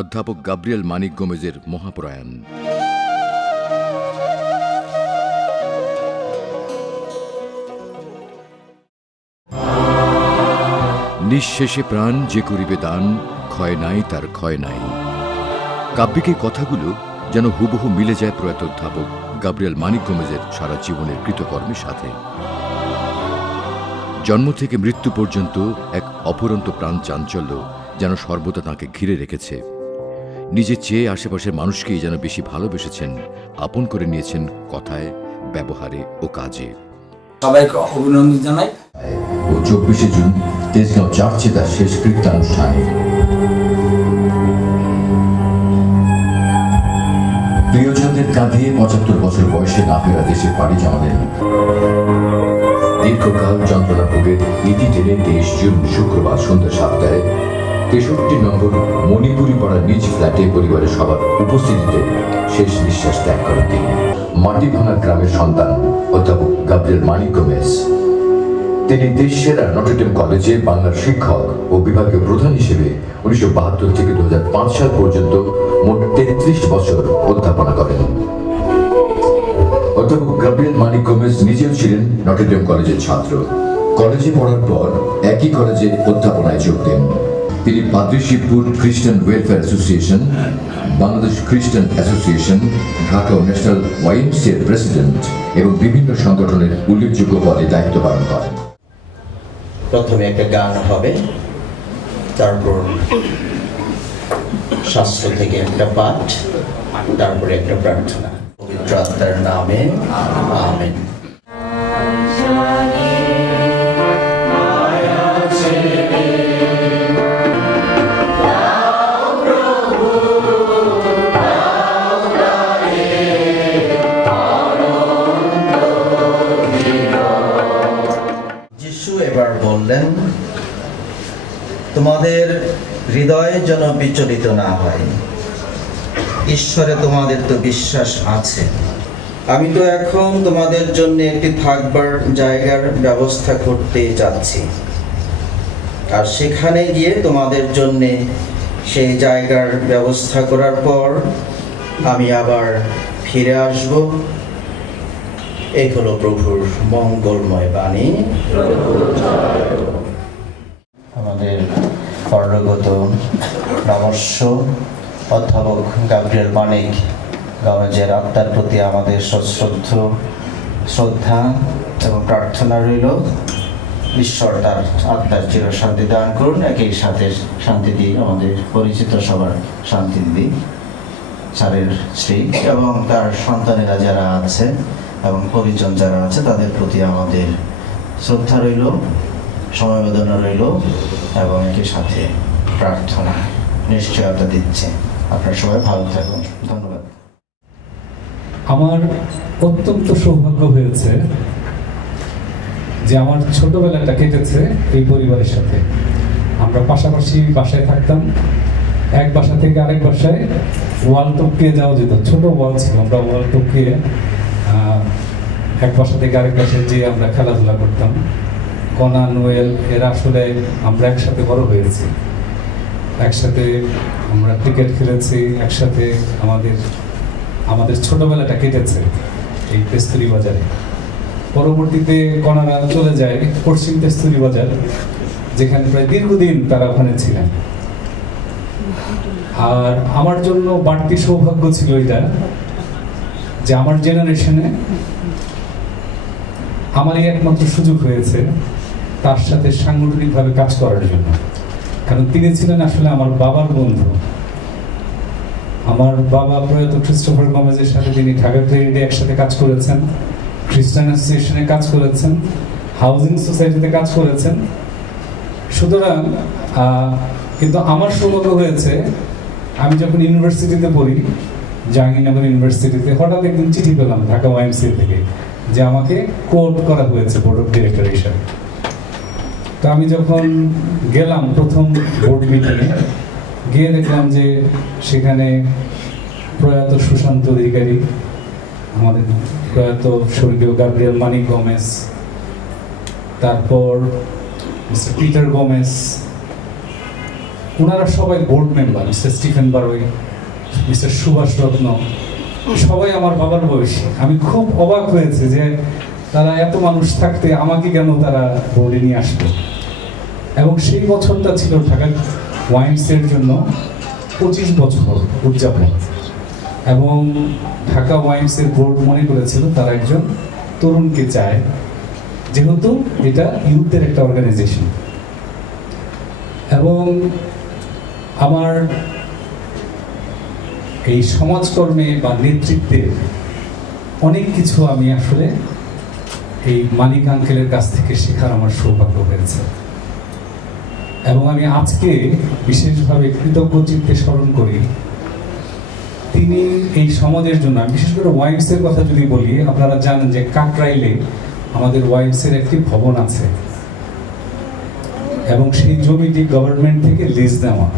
অধ্যাপক গাব্রিয়েল মানিক গোমেজের মহাপ্রয়াণ। নিঃশেষে প্রাণ যে করিবে দান, ক্ষয় নাই তার ক্ষয় নাই। কাব্যিক এই কথাগুলো যেন হুবহু মিলে যায় প্রয়াত অধ্যাপক গাব্রিয়েল মানিক গোমেজের সারা জীবনের কৃতকর্মের সাথে। জন্ম থেকে মৃত্যু পর্যন্ত এক অফুরন্ত প্রাণ চাঞ্চল্য যেন সর্বদা তাঁকে ঘিরে রেখেছে। নিজের চেয়ে আশেপাশের মানুষকেই যেন বেশি ভালোবেসেছেন, আপন করে নিয়েছেন কথায়, ব্যবহারে ও কাজে। সবাইকে অভিনন্দন জানাই। ও 24শে জুন তেজগাঁও চার্চে তার শেষ কৃত্যানুষ্ঠানে। প্রিয়জনদের কাঁধে 75 বছর বয়সে না ফেরা দেশে পাড়ি জমালেন। দীর্ঘকাল যন্ত্রণা ভোগের ইতি টেনে 23 জুন শুক্রবার সন্ধ্যা 7টায় 63 নম্বর মণিপুরি পাড়ার নিজ ফ্ল্যাটে পরিবারের সবার উপস্থিতিতে শেষ নিঃশ্বাস ত্যাগ করেন তিনি। মাটিভাঙা গ্রামের সন্তান অধ্যাপক গাব্রিয়েল মানিক গোমেজ। তিনি দেশসেরা নটরডেম কলেজে বাংলার শিক্ষক ও বিভাগীয় প্রধান হিসেবে 1972 থেকে 2005 সাল পর্যন্ত মোট 33 বছর অধ্যাপনা করেন। অধ্যাপক গাব্রিয়েল মানিক গোমেজ নিজেও ছিলেন নটরডেম কলেজের ছাত্র। কলেজে পড়ার পর একই কলেজে অধ্যাপনায় যোগ দেন। তিনি পাদ্রী শিবপুর খ্রিস্টান ওয়েলফেয়ার অ্যাসোসিয়েশন, বাংলাদেশ খ্রিস্টান অ্যাসোসিয়েশন, ঢাকা ন্যাশনাল ওয়াইএমসিএ এর প্রেসিডেন্ট এবং বিভিন্ন সংগঠনের উল্লেখযোগ্য পদে দায়িত্ব পালন করেন। প্রথমে একটা গান হবে, তারপর শাস্ত্র থেকে একটা পাঠ, তারপরে একটা প্রার্থনা। পবিত্র আত্মার নামে আমেন। এবার বললেন, তোমাদের হৃদয় যেন বিচলিত না হয়, ঈশ্বরে তোমাদের তো বিশ্বাস আছে। আমি তো এখন তোমাদের জন্য একটি থাকবার জায়গার ব্যবস্থা করতে যাচ্ছি, আর সেখানে গিয়ে তোমাদের জন্য সেই জায়গার ব্যবস্থা করার পর আমি আবার ফিরে আসব। এই হলো প্রভুর মঙ্গলময় বাণী। আমাদের পরলোকগত নমস্য অধ্যাপক গাব্রিয়েল মানিক গোমেজের আত্মার প্রতি আমাদের সশ্রদ্ধ শ্রদ্ধা এবং প্রার্থনা রইল। ঈশ্বর তার আত্মার চিরশান্তি দান করুন। একই সাথে শান্তি দিই আমাদের পরিচিত সবার শান্তি দিদি, স্যারের স্ত্রী এবং তার সন্তানেরা যারা আছে এবং পরিজন যারা আছে তাদের প্রতি আমাদের শ্রদ্ধা রইল, সমবেদনা রইল এবং একই সাথে প্রার্থনা নিশ্চয়তা দিচ্ছে। আপনারা সবাই ভালো থাকুন। ধন্যবাদ। আমার অত্যন্ত সৌভাগ্য হয়েছে যে আমার ছোটবেলাটা কেটেছে এই পরিবারের সাথে। আমরা পাশাপাশি বাসায় থাকতাম, এক বাসা থেকে আরেক বাসায় ওয়াল টপকিয়ে যাওয়া যেত। ছোট ওয়াল ছিল, আমরা ওয়াল টপকিয়ে এক বাসা থেকে আরেক বাসায় যেয়ে আমরা খেলাধুলা করতাম। কনা, নোয়েল এরা আসলে আমরা একসাথে বড় হয়েছি, একসাথে আমরা ক্রিকেট খেলেছি, একসাথে আমাদের ছোটবেলাটা কেটেছে এই তেস্তুরি বাজারে। পরবর্তীতে কনারা চলে যায় পশ্চিম তেস্তুরি বাজার, যেখানে প্রায় দীর্ঘদিন তারা ওখানে ছিলেন। আর আমার জন্য বাড়তি সৌভাগ্য ছিল এটা যে আমার জেনারেশনে আমারই একমাত্র সুযোগ হয়েছে তার সাথে সাংগঠনিকভাবে কাজ করার জন্য, কারণ তিনি ছিলেন আসলে আমার বাবার বন্ধু। আমার বাবা প্রয়াত ক্রিস্টোফার গোমেজের সাথে তিনি ঢাকা ক্রেডিটে একসাথে কাজ করেছেন, খ্রিস্টান অ্যাসোসিয়েশনে কাজ করেছেন, হাউজিং সোসাইটিতে কাজ করেছেন। সুতরাং কিন্তু আমার সৌভাগ্য হয়েছে, আমি যখন ইউনিভার্সিটিতে পড়ি, জাহাঙ্গীরনগর ইউনিভার্সিটিতে, হঠাৎ একদিন চিঠি পেলাম ঢাকা ওয়াইএমসি থেকে যে আমাকে কোড করা হয়েছে বোর্ড অফ ডিরেক্টর হিসাবে। তো আমি যখন গেলাম প্রথম বোর্ড মিটিংয়ে, গিয়ে দেখলাম যে সেখানে প্রয়াত সুশান্ত অধিকারী, আমাদের প্রয়াত স্বর্গীয় গাব্রিয়েল মানিক গোমেস, তারপর মিস্টার পিটার গোমেস, ওনারা সবাই বোর্ড মেম্বার, মিস্টার স্টিফেন বারোই, মিস্টার সুভাষ রত্ন, সবাই আমার বাবার বয়সী। আমি খুব অবাক হয়েছে যে তারা এত মানুষ থাকতে আমাকে কেন তারা বোর্ডে নিয়ে আসলো। এবং সেই বছরটা ছিল ঢাকা ওয়াইএমসির জন্য 25 বছর উদযাপন, এবং ঢাকা ওয়াইএমসির বোর্ড মনে করেছিল তারা একজন তরুণকে চায়, যেহেতু এটা ইউথদের একটা অর্গানাইজেশন। এবং আমার এই সমাজকর্মে বা নেতৃত্বে অনেক কিছু আমি আসলে এই মানিক আঙ্কেলের কাছ থেকে শেখার আমার সৌভাগ্য হয়েছে। এবং আমি আজকে বিশেষভাবে কৃতজ্ঞ চিত্তে স্মরণ করি, তিনি এই সমাজের জন্য, বিশেষ করে ওয়াইএমসির কথা যদি বলি, আপনারা জানেন যে কাকরাইলে আমাদের ওয়াইএমসির একটি ভবন আছে, এবং সেই জমিটি গভর্নমেন্ট থেকে লিজ দেওয়া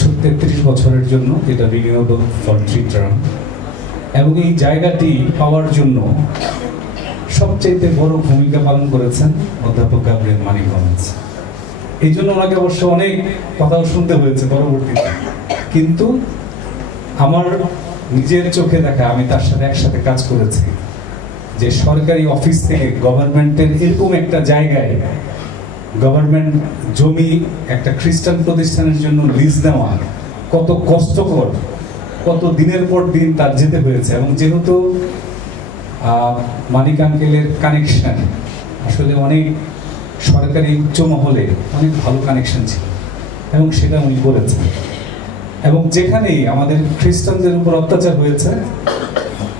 33 বছরের জন্য, যেটা রিনিউয়েবল ফর 3 টার্ম। এবং এই জায়গাটি পাওয়ার জন্য সবচেয়ে বড় ভূমিকা পালন করেছেন অধ্যাপক গাব্রিয়েল মানিক গোমেজ। এই জন্য ওনাকে অবশ্য অনেক কথাও শুনতে হয়েছে পরবর্তীতে, কিন্তু আমার নিজের চোখে দেখা, আমি তার সাথে একসাথে কাজ করেছি, যে সরকারি অফিস থেকে গভর্নমেন্টের এরকম একটা জায়গায় গভর্নমেন্ট জমি একটা খ্রিস্টান প্রতিষ্ঠানের জন্য লিজ দেওয়া কত কষ্টকর, কত দিনের পর দিন তার যেতে হয়েছে। এবং যেহেতু মানিক আঙ্কেলের কানেকশন আসলে অনেক সরকারি উচ্চ মহলে অনেক ভালো কানেকশন ছিল, এবং সেটা উনি করেছেন। এবং যেখানেই আমাদের খ্রিস্টানদের উপর অত্যাচার হয়েছে,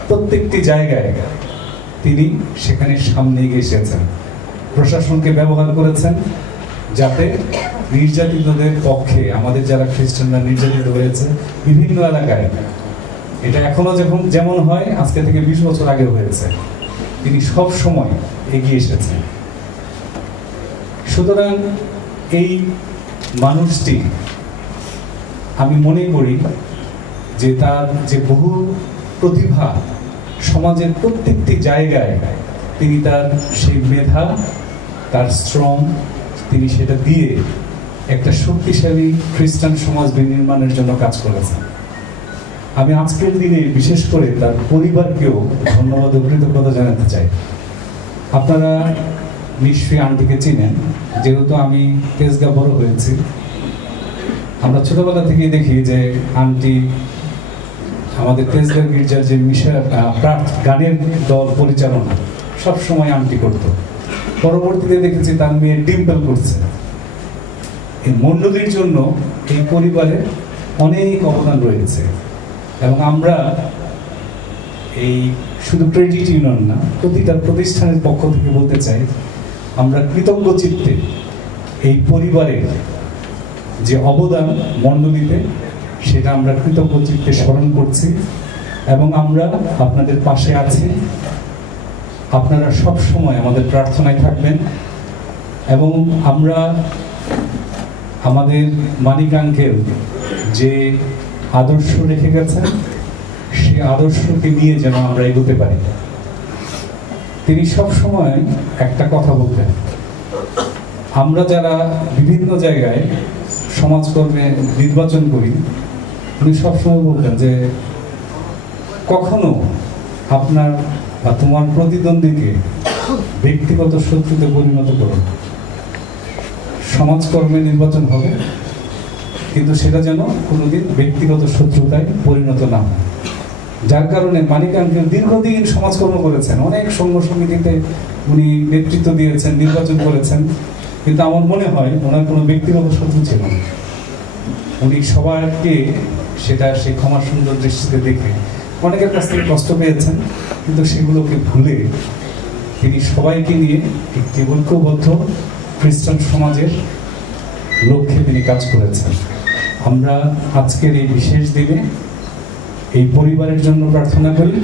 প্রত্যেকটি জায়গায় তিনি সেখানে সামনে এগিয়ে এসেছেন, প্রশাসনকে ব্যবহার করেছেন, যাতে নির্যাতিতদের পক্ষে, আমাদের যারা খ্রিস্টানরা নির্যাতিত হয়েছে বিভিন্ন এলাকায়, এটা এখনো যেমন হয়, আজকে থেকে 20 বছর আগে হয়েছে, তিনি সব সময় এগিয়ে এসেছেন। সুতরাং এই মানুষটি, আমি মনে করি যে তার যে বহু প্রতিভা, সমাজের প্রত্যেকটি জায়গায় তিনি তার সেই মেধা, তার শ্রম, তিনি সেটা দিয়ে একটা শক্তিশালী খ্রিস্টান সমাজ বিনির্মাণের জন্য কাজ করেছেন। আমি আজকের দিনে বিশেষ করে তার পরিবারকেও ধন্যবাদ ও কৃতজ্ঞতা জানাতে চাই। আপনারা নিশ্চয়ই আন্টিকে চিনেন, যেহেতু আমি তেজগাঁ বড় হয়েছি। আমরা ছোটবেলা থেকেই দেখি যে আন্টি আমাদের তেজগাঁ গির্জার যে গানের দল পরিচালনা সবসময় আন্টি করতো। পরবর্তীতে দেখেছি তার মেয়ে ডিম্পল করছে। এই মণ্ডলীর জন্য এই পরিবারে অনেক অবদান রয়েছে, এবং আমরা এই শুধু ক্রেডিট ইউনিয়ন না, প্রতিটা প্রতিষ্ঠানের পক্ষ থেকে বলতে চাই, আমরা কৃতজ্ঞ চিত্তে এই পরিবারের যে অবদান মণ্ডলীতে, সেটা আমরা কৃতজ্ঞ চিত্তে স্মরণ করছি, এবং আমরা আপনাদের পাশে আছি। আপনারা সব সময় আমাদের প্রার্থনায় থাকবেন, এবং আমরা আমাদের মানিক আঙ্কেল যে আদর্শ রেখে গেছেন, সেই আদর্শকে নিয়ে যেন আমরা এগোতে পারি। তিনি সব সময় একটা কথা বলতেন। আমরা যারা বিভিন্ন জায়গায় সমাজকর্মে নির্বাচন করি, উনি সবসময় বলতেন যে কখনো আপনার বা তোমার প্রতিদ্বন্দ্বীকে ব্যক্তিগত শত্রুতে পরিণত করো। সমাজকর্মে নির্বাচন হবে, কিন্তু সেটা যেন কোনোদিন ব্যক্তিগত শত্রুতায় পরিণত না হয়। যার কারণে মানিক আঙ্কেল দীর্ঘদিন সমাজকর্ম করেছেন, অনেক সংঘ সমিতিতে উনি নেতৃত্ব দিয়েছেন, নির্বাচন করেছেন, কিন্তু আমার মনে হয় ওনার কোনো ব্যক্তিগত শত্রু ছিল না। উনি সবাইকে সেটা সেই ক্ষমা সুন্দর দৃষ্টিতে দেখে অনেকের কাছ থেকে কষ্ট পেয়েছেন, কিন্তু সেগুলোকে ভুলে তিনি সবাইকে নিয়ে একটি ঐক্যবদ্ধ খ্রিস্টান সমাজের লক্ষ্যে তিনি কাজ করেছেন। আমরা আজকের এই বিশেষ দিনে এই পরিবারের জন্য প্রার্থনা করি,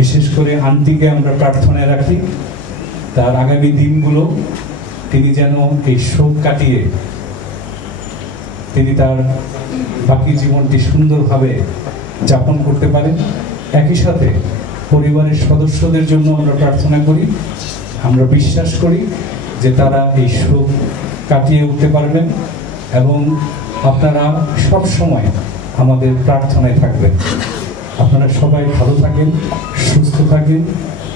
বিশেষ করে আন্টিকে আমরা প্রার্থনায় রাখি তার আগামী দিনগুলো তিনি যেন এই শোক কাটিয়ে তিনি তার বাকি জীবনটি সুন্দরভাবে যাপন করতে পারেন। একই সাথে পরিবারের সদস্যদের জন্য আমরা প্রার্থনা করি, আমরা বিশ্বাস করি যে তারা এই শোক কাটিয়ে উঠতে পারবেন এবং আপনারা সব সময় আমাদের প্রার্থনায় থাকবেন। আপনারা সবাই ভালো থাকেন, সুস্থ থাকেন,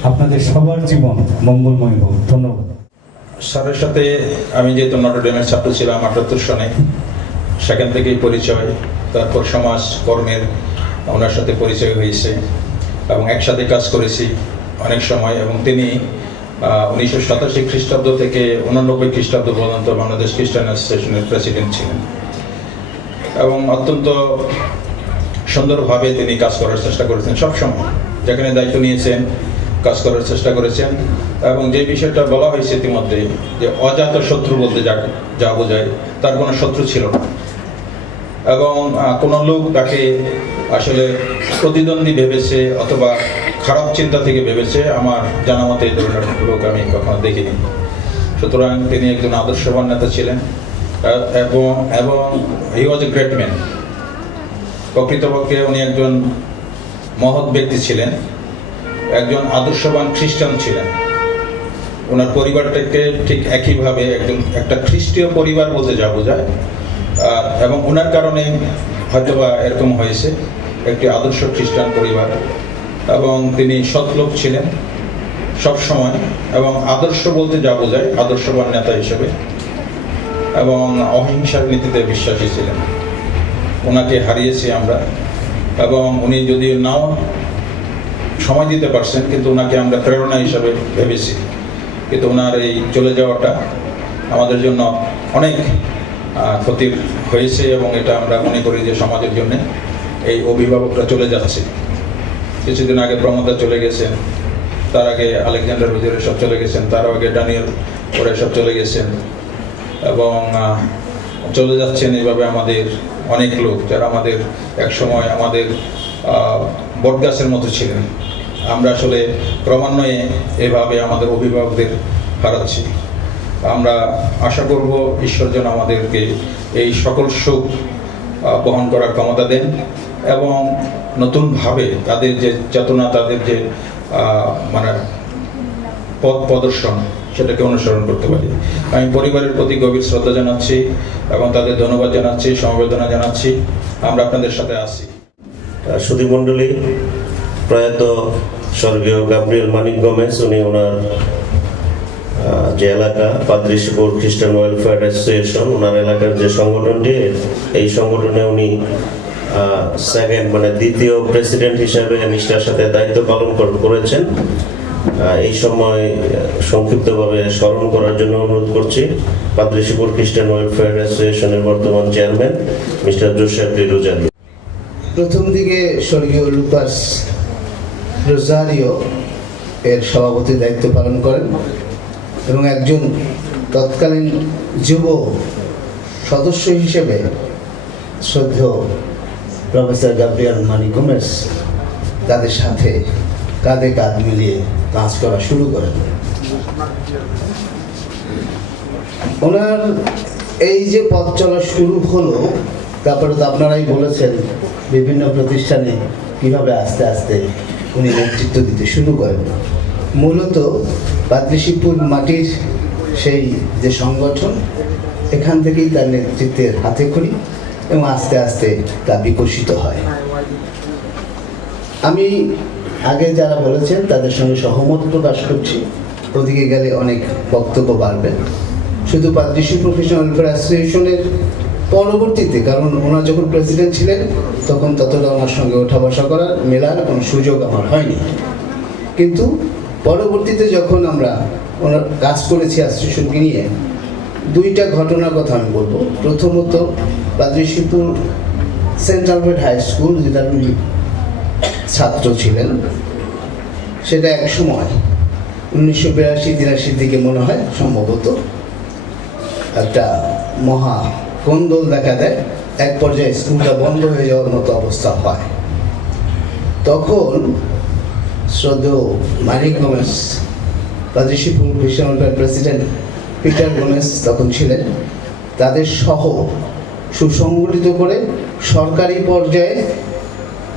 আপনাদের সবার জীবন মঙ্গলময় হোক। ধন্যবাদ। স্যারের সাথে আমি যেহেতু নটরডেমের ছাত্র ছিলাম 78 সনে, সেখান থেকেই পরিচয়, তারপর সমাজ কর্মের ওনার সাথে পরিচয় হয়েছে এবং একসাথে কাজ করেছি অনেক সময়। এবং তিনি 1987 খ্রিস্টাব্দ থেকে 89 খ্রিস্টাব্দ পর্যন্ত বাংলাদেশ খ্রিস্টান অ্যাসোসিয়েশনের প্রেসিডেন্ট ছিলেন এবং অত্যন্ত সুন্দরভাবে তিনি কাজ করার চেষ্টা করেছেন। সবসময় যেখানে দায়িত্ব নিয়েছেন কাজ করার চেষ্টা করেছেন। এবং যে বিষয়টা বলা হয়েছে ইতিমধ্যে যে অজাত শত্রু বলতে যা বোঝায়, তার কোনো শত্রু ছিল না এবং কোনো লোক তাকে আসলে প্রতিদ্বন্দ্বী ভেবেছে অথবা খারাপ চিন্তা থেকে ভেবেছে, আমার জানা মতে এই ধরনের লোক আমি কখনো দেখিনি। সুতরাং তিনি একজন আদর্শবান নেতা ছিলেন এবং হি ওয়াজ এ গ্রেট ম্যান। প্রকৃতপক্ষে উনি একজন মহৎ ব্যক্তি ছিলেন, একজন আদর্শবান খ্রিস্টান ছিলেন। ওনার পরিবারটাকে ঠিক একইভাবে একটা খ্রিস্টীয় পরিবার বলতে যা বোঝায়, এবং ওনার কারণে হয়তোবা এরকম হয়েছে একটি আদর্শ খ্রিস্টান পরিবার। এবং তিনি সৎলোক ছিলেন সব সময় এবং আদর্শ বলতে যা বোঝায় আদর্শবান নেতা হিসেবে, এবং অহিংসার নীতিতে বিশ্বাসী ছিলেন। ওনাকে হারিয়েছি আমরা এবং উনি যদি নাও সময় দিতে পারছেন, কিন্তু ওনাকে আমরা প্রেরণা হিসাবে ভেবেছি। কিন্তু ওনার এই চলে যাওয়াটা আমাদের জন্য অনেক ক্ষতির হয়েছে এবং এটা আমরা মনে করি যে সমাজের জন্য এই অভিভাবকরা চলে যাচ্ছে। কিছুদিন আগে প্রমোদা চলে গেছেন, তার আগে আলেকজান্ডার হুজুর সব চলে গেছেন, তার আগে ড্যানিয়েল ওরা সব চলে গেছেন এবং চলে যাচ্ছেন এইভাবে আমাদের অনেক লোক যারা আমাদের একসময় আমাদের বটগাছের মতো ছিলেন। আমরা আসলে ক্রমান্বয়ে এভাবে আমাদের অভিভাবকদের হারাচ্ছি। আমরা আশা করব ঈশ্বর যেন আমাদেরকে এই সকল সুখ বহন করার ক্ষমতা দেন এবং নতুনভাবে তাদের যে চেতনা, তাদের যে মানে পথ প্রদর্শন, সেটাকে অনুসরণ করতে পারি। আমি পরিবারের প্রতি গভীর শ্রদ্ধা জানাচ্ছি এবং তাদের ধন্যবাদ জানাচ্ছি, সমবেদনা জানাচ্ছি। আমরা আপনাদের সাথে আছি। সুধীমণ্ডলী, প্রয়াত স্বর্গীয় গাব্রিয়েল মানিক গোমেস, উনি ওনার যে এলাকা পাদ্রিশপুর খ্রিস্টান ওয়েলফেয়ার অ্যাসোসিয়েশন, ওনার এলাকার যে সংগঠনটি, এই সংগঠনে উনি দ্বিতীয় প্রেসিডেন্ট হিসাবে নিষ্ঠার সাথে দায়িত্ব পালন করেছেন। এই সময় সংক্ষিপ্তভাবে স্মরণ করার জন্য অনুরোধ করছি পাদ্রিশপুর খ্রিস্টান ওয়েলফেয়ার অ্যাসোসিয়েশনের বর্তমান chairman mister Joseph D Rozario. প্রথম দিকে স্বর্গীয় লুকাস রোজারিও এর সভাপতি দায়িত্ব পালন করেন এবং একজন তৎকালীন যুব সদস্য হিসেবে শ্রদ্ধেয় প্রফেসর গাব্রিয়েল মানিক গোমেস তাদের সাথে কাঁধে কাঁধ মিলিয়ে কাজ করা শুরু করেন। ওনার এই যে পথ চলা শুরু হলো, তারপরে তো আপনারাই বলেছেন বিভিন্ন প্রতিষ্ঠানে কিভাবে আস্তে আস্তে উনি নেতৃত্ব দিতে শুরু করেন। মূলত পাদ্রীশিবপুর মাটির সেই যে সংগঠন, এখান থেকেই তার নেতৃত্বের হাতে খড়ি এবং আস্তে আস্তে তা বিকশিত হয়। আমি আগে যারা বলেছেন তাদের সঙ্গে সহমত প্রকাশ করছি। ওদিকে গেলে অনেক বক্তব্য বাড়বে। শুধু পাদ্রীশিব প্রফেশনাল ওয়েলফেয়ার অ্যাসোসিয়েশনের পরবর্তীতে, কারণ ওনার যখন প্রেসিডেন্ট ছিলেন তখন ততটা ওনার সঙ্গে ওঠা বসা করার মেলার কোনো সুযোগ আমার হয়নি, কিন্তু পরবর্তীতে যখন আমরা ওনার কাজ করেছি অ্যাসোসিয়েশনকে নিয়ে, দুইটা ঘটনার কথা আমি বলবো। প্রথমত, পাদ্রীশিবপুর সেন্ট আলফ্রেড হাই স্কুল, যেটা উনি ছাত্র ছিলেন, সেটা এক সময় 1982-83 দিকে মনে হয় সম্ভবত একটা মহা কোন্দল দেখা দেয়। এক পর্যায়ে স্কুলটা বন্ধ হয়ে যাওয়ার মতো অবস্থা হয়। তখন শ্রদ্ধেয় Manik Gomes, Padrishibpur professional president Peter Gomes তখন ছিলেন, তাদের সহ সুসংগঠিত করে সরকারি পর্যায়ে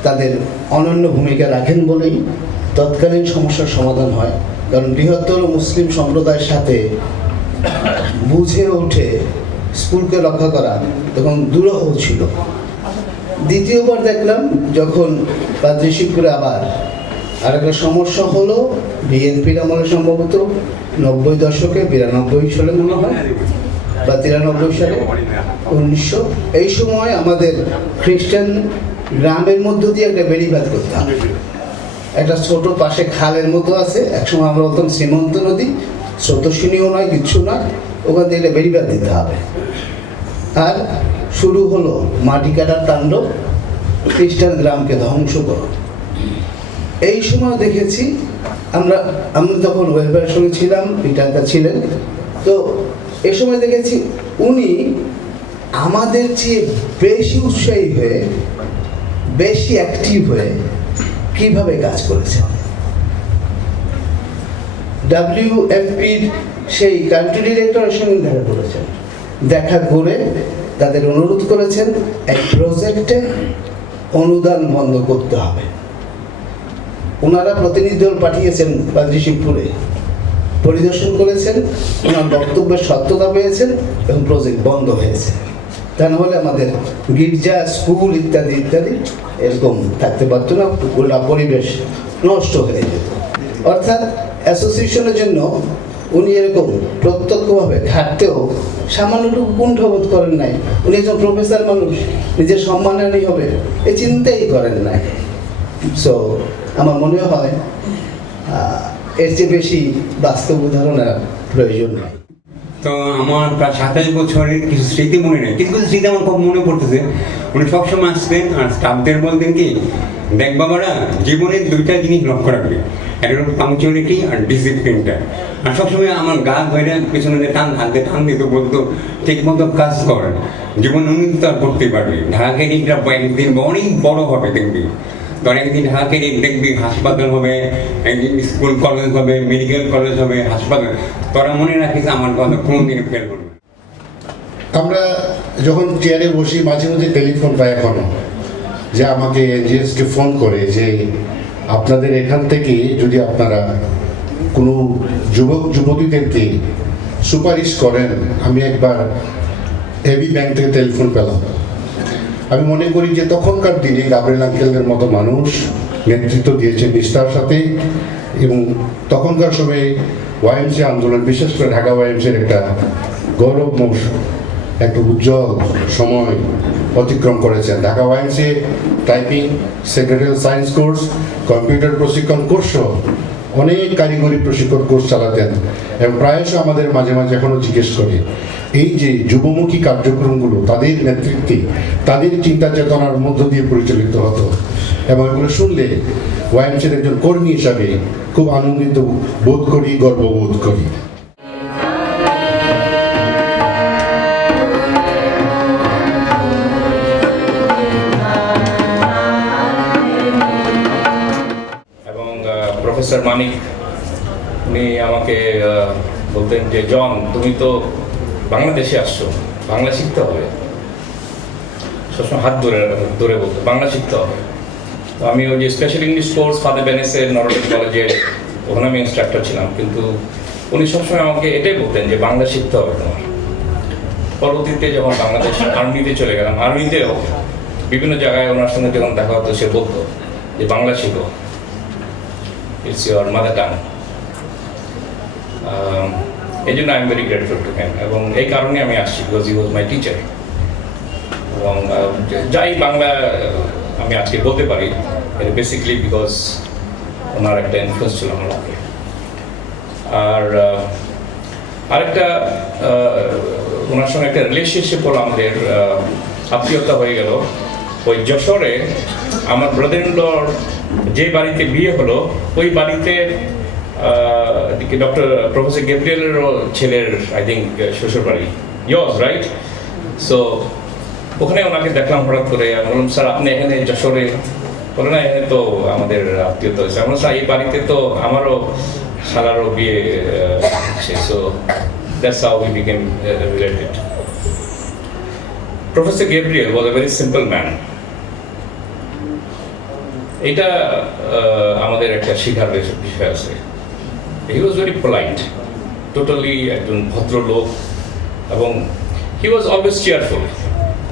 তাদের অনন্য ভূমিকা রাখেন বলেই তৎকালীন সমস্যার সমাধান হয়। কারণ বৃহত্তর মুসলিম সম্প্রদায়ের সাথে বুঝে ওঠে স্কুলকে রক্ষা করা তখন দুরূহ ছিল। দ্বিতীয়বার দেখলাম যখন পাদ্রীশিবপুরে আবার আরেকটা সমস্যা হলো, বিএনপির আমলে সম্ভবত 90 দশকে, 92 সালে মনে হয় বা 93 সালে, 1900, এই সময় আমাদের খ্রিস্টান গ্রামের মধ্য দিয়ে একটা বেড়িবাঁধ করতে হবে। একটা ছোট পাশে খালের মতো আছে, একসময় আমরা বলতাম শ্রীমন্ত নদী, স্রোতস্বিনীও নয়, কিচ্ছু নয়, ওখান থেকে একটা বেড়িবাঁধ দিতে হবে। আর শুরু হলো মাটি কাটার তাণ্ডব, খ্রিস্টান গ্রামকে ধ্বংস করো। এই সময় দেখেছি আমরা তখন ওয়েলফেয়ার সঙ্গে ছিলাম, পিটারদা ছিলেন, তো এই সময় দেখেছি উনি আমাদের চেয়ে বেশি উৎসাহী হয়ে, বেশি অ্যাক্টিভ হয়ে কিভাবে কাজ করেছেন। WFPর সেই কান্ট্রি ডিরেক্টরের সঙ্গে দেখা করেছেন, দেখা করে তাদের অনুরোধ করেছেন এক প্রজেক্টে অনুদান বন্ধ করতে হবে। ওনারা প্রতিনিধি দল পাঠিয়েছেন পাদ্রীশিবপুরে, পরিদর্শন করেছেন, ওনার বক্তব্যের সত্যতা পেয়েছেন এবং প্রজেক্ট বন্ধ হয়েছে। তা নাহলে আমাদের গির্জা, স্কুল ইত্যাদি ইত্যাদি এরকম থাকতে পারতো না, গোটা পরিবেশ নষ্ট হয়ে যেত। অর্থাৎ অ্যাসোসিয়েশনের জন্য উনি এরকম প্রত্যক্ষভাবে খাটতেও সামান্যটুকু কুণ্ঠবোধ করেন নাই। উনি একজন প্রফেসর মানুষ, নিজের সম্মানহানি হবে এই চিন্তাই করেন নাই। সো আমার মনে হয় এর চেয়ে বেশি বাস্তব উদাহরণের প্রয়োজন নেই। তো আমার প্রায় 27 বছরের কিছু স্মৃতি মনে নেই, কিছু কিছু স্মৃতি আমার খুব মনে পড়তেছে। উনি সবসময় আসতেন আর স্টাফদের বলতেন কি, দেখ বাবারা, জীবনের দুইটা জিনিস লক্ষ্য রাখবে, একটা হলো পাংচুয়ালিটি আর ডিসিপ্লিনটা। আর সবসময় আমার গা ধরে পেছনে হাতে টান দিত, বলতো ঠিক মতো কাজ কর, জীবন উন্নতি তো আর করতে পারবে। ঢাকা ক্যারিয়ারটা একদিন অনেক বড় হবে দেখবি, ধর একদিন ঢাকা ক্যারিয়ার দেখবি হাসপাতাল হবে, একদিন স্কুল কলেজ হবে, মেডিকেল কলেজ হবে, হাসপাতাল। তোরা মনে রাখিস আমার কথা কোনোদিন ফেল করবে। আমরা যখন চেয়ারে বসি মাঝে মাঝে টেলিফোন পাই এখনো, যে আমাকে এনজিএসকে ফোন করে যে আপনাদের এখান থেকে যদি আপনারা কোনো যুবক যুবতীদেরকে সুপারিশ করেন। আমি একবার এবি ব্যাংক থেকে টেলিফোন পেলাম। আমি মনে করি যে তখনকার দিনে গাবরিয়েল আঙ্কেলদের মতো মানুষ নেতৃত্ব দিয়েছেন নিষ্ঠার সাথে, এবং তখনকার সময়ে ওয়াইএমসি আন্দোলন, বিশেষ করে ঢাকা ওয়াইএমসির একটা গৌরবময়, একটা উজ্জ্বল সময় অতিক্রম করেছেন। Dhaka YMC typing, secretarial science course, computer প্রশিক্ষণ কোর্স, অনেক কারিগরি প্রশিক্ষণ কোর্স চালাতেন এবং প্রায়শ আমাদের মাঝে মাঝে এখনো জিজ্ঞেস করে এই যে যুবমুখী কার্যক্রমগুলো তাদের নেতৃত্বে, তাদের চিন্তা চেতনার মধ্য দিয়ে পরিচালিত হতো, এবং এগুলো শুনলে ওয়াইএমসির একজন কর্মী হিসাবে খুব আনন্দিত বোধ করি, গর্ববোধ করি। প্রফেসর মানিক উনি আমাকে বলতেন যে জন, তুমি তো বাংলাদেশে আসছো, বাংলা শিখতে হবে। সবসময় হাত ধরে বলতো বাংলা শিখতে হবে। তো আমি ওই যে স্পেশাল ইংলিশ কোর্স ফাদার বেনেসের নরওয়েজ কলেজে ওখানে আমি ইনস্ট্রাক্টর ছিলাম, কিন্তু উনি সবসময় আমাকে এটাই বলতেন যে বাংলা শিখতে হবে তোমার। পরবর্তীতে যখন বাংলাদেশ আর্মিতে চলে গেলাম, আর্মিতেও বিভিন্ন জায়গায় ওনার সঙ্গে যখন দেখা হতো সে বলতো যে বাংলা শিখো, ইটস ইউর মাদার টাং। এই জন্য I am very grateful to him, এবং এই কারণে আমি আসছি, because he was my teacher. এবং যাই বাংলা আমি আজকে বলতে পারি বেসিকলি বিকজ ওনার একটা ইনফ্লুয়েন্স ছিল আমার উপরে। আর আরেকটা ওনার সঙ্গে একটা রিলেশনশিপ হলো, আমাদের আত্মীয়তা হয়ে গেল। ওই যশোরে আমার ব্রাদার ইন লর যে বাড়িতে বিয়ে হলো, ওই বাড়িতে ডক্টর প্রফেসর গ্যাব্রিয়েলের ছেলের আই থিঙ্ক শ্বশুর বাড়ি, ইয়র্স রাইট? সো ওখানে ওনাকে দেখলাম হঠাৎ করে। আমি বললাম, স্যার আপনি এখানে যশোরে? বলে না, এখানে তো আমাদের আত্মীয়তা হয়েছে। আমরা স্যার এই বাড়িতে তো আমারও শালারও বিয়ে হচ্ছে। So that's how we became related. Professor Gabriel was a very simple man. এটা আমাদের একটা শিখার বিষয় আছে। হি ওয়াজ ভেরি পোলাইট, টোটালি একজন ভদ্রলোক, এবং হি ওয়াজ অলওয়েজ চেয়ারফুল।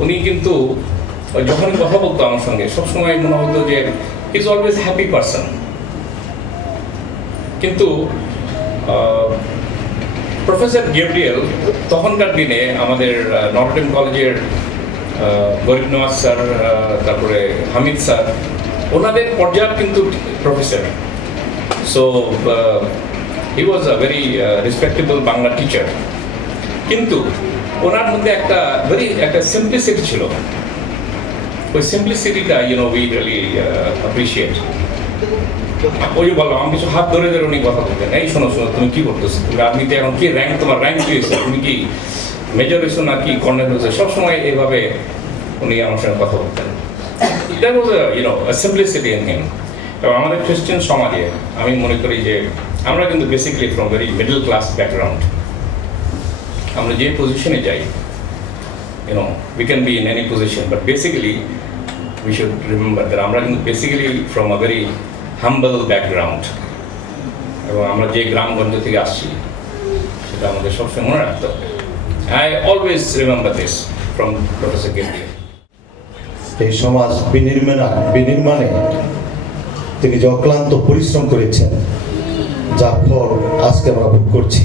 উনি কিন্তু যখনই কথা বলতো আমার সঙ্গে সবসময় মনে হতো যে he is always happy person. কিন্তু প্রফেসর গ্যাব্রিয়েল তখনকার দিনে আমাদের নটরডেম কলেজের গরিব নওয়াজ স্যার, তারপরে হামিদ স্যার, ওনাদের পর্যায়ে কিন্তু professor. So he was a very respectable Bangla teacher. কিন্তু ওনার মধ্যে একটা সিম্পলিসিটি ছিল। ওই সিম্পলিসিটিটা উই রিয়েলি অ্যাপ্রিশিয়েট। ওই বললাম, আমি কিছু হাত ধরে ধরে উনি কথা বলতেন, এই শোনো তুমি কি করতেছো, তুমি আর্মিতে এখন কি র্যাঙ্ক, তোমার র্যাঙ্ক কি হয়েছে, তুমি কি মেজর হয়েছো না কি কর্নেল হয়েছে, সবসময় এইভাবে উনি আমার সঙ্গে কথা বলতেন। That was a simplicity in him. এবং আমাদের খ্রিস্টান সমাজে আমি মনে করি যে আমরা কিন্তু basically from very middle class background. আমরা যে পজিশনে যাই, we can be in any position, but basically we should remember that আমরা কিন্তু basically from a very humble background, এবং আমরা যে গ্রামগঞ্জ থেকে আসছি সেটা আমাদের সবসময় মনে রাখতে হবে। I always remember this from professor Gabriel. এই সমাজ বিনির্মাণে তিনি যে অক্লান্ত পরিশ্রম করেছেন, যার ফল আজকে আমরা ভোগ করছি।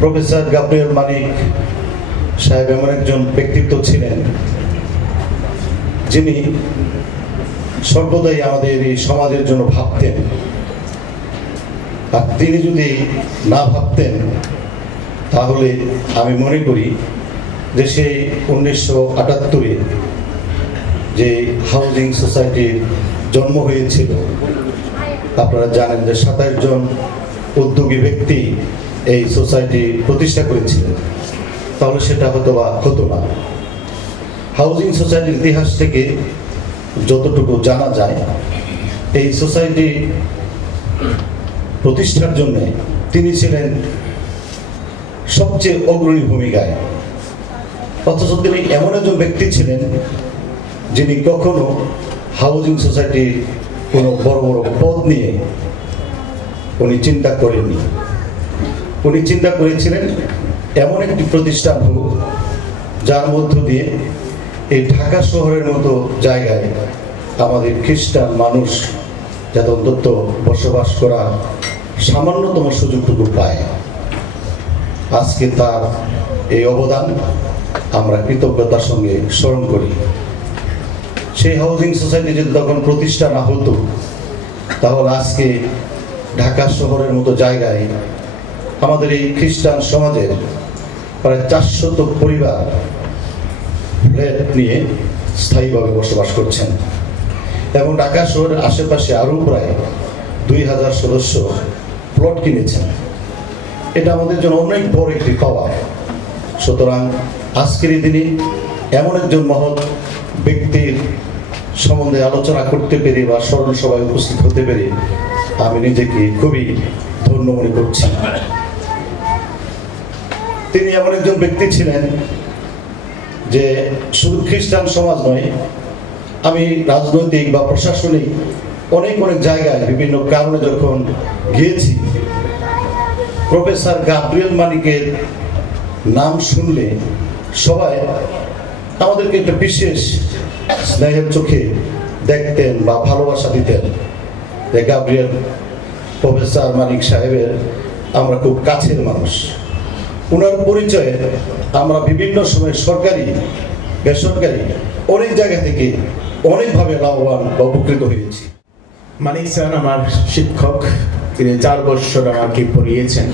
প্রফেসর গাব্রিয়েল মানিক সাহেব এমন একজন ব্যক্তিত্ব ছিলেন যিনি সর্বদাই আমাদের এই সমাজের জন্য ভাবতেন। আর তিনি যদি না ভাবতেন তাহলে আমি মনে করি যে সেই 1978-এ যে হাউজিং সোসাইটির জন্ম হয়েছিল, আপনারা জানেন যে 27 জন উদ্যোগী ব্যক্তি এই সোসাইটি প্রতিষ্ঠা করেছিলেন, তাহলে সেটা হতো না। হাউজিং সোসাইটির ইতিহাস থেকে যতটুকু জানা যায়, এই সোসাইটি প্রতিষ্ঠার জন্য তিনি ছিলেন সবচেয়ে অগ্রণী ভূমিকায়। অথচ তিনি এমন একজন ব্যক্তি ছিলেন যিনি কখনো হাউজিং সোসাইটির কোনো বড় বড় পদ নিয়ে উনি চিন্তা করেননি। উনি চিন্তা করেছিলেন এমন একটি প্রতিষ্ঠান হোক যার মধ্য দিয়ে এই ঢাকা শহরের মতো জায়গায় আমাদের খ্রিস্টান মানুষ যাতে অন্তত বসবাস করার সামান্যতম সুযোগটুকু পায়। আজকে তার এই অবদান আমরা কৃতজ্ঞতার সঙ্গে স্মরণ করি। সেই হাউজিং সোসাইটি যদি তখন প্রতিষ্ঠা না হতো, তাহলে আজকে ঢাকা শহরের মতো জায়গায় আমাদের এই খ্রিস্টান সমাজের প্রায় 400 পরিবার ফ্ল্যাট নিয়ে স্থায়ীভাবে বসবাস করছেন, এবং ঢাকা শহরের আশেপাশে আরও প্রায় 2000 সদস্য প্লট কিনেছেন। এটা আমাদের জন্য অনেক বড় একটি পাওয়া। সুতরাং আজকের এই দিনে এমন একজন মহৎ ব্যক্তির সম্বন্ধে আলোচনা করতে পেরে বা স্মরণ সভায় উপস্থিত হতে পেরে আমি নিজেকে খুবই ধন্য মনে করছি। তিনি এমন একজন ব্যক্তি ছিলেন যে শুধু খ্রিস্টান সমাজ নয়, আমি রাজনৈতিক বা প্রশাসনিক অনেক অনেক জায়গায় বিভিন্ন কারণে যখন গিয়েছি, প্রফেসর গাব্রিয়েল মানিকের নাম শুনলে সবাই আমাদেরকে একটা বিশেষ স্নেহের চোখে দেখতেন বা ভালোবাসা দিতেন যে গাব্রিয়েল প্রফেসর মানিক সাহেবের আমরা খুব কাছের মানুষ। ওনার পরিচয়ে আমরা বিভিন্ন সময় সরকারি বেসরকারি অনেক জায়গা থেকে অনেকভাবে লাভবান বা উপকৃত হয়েছি। মানিক স্যার আমার শিক্ষক, তিনি 4 বছর আমাকে পড়িয়েছেন।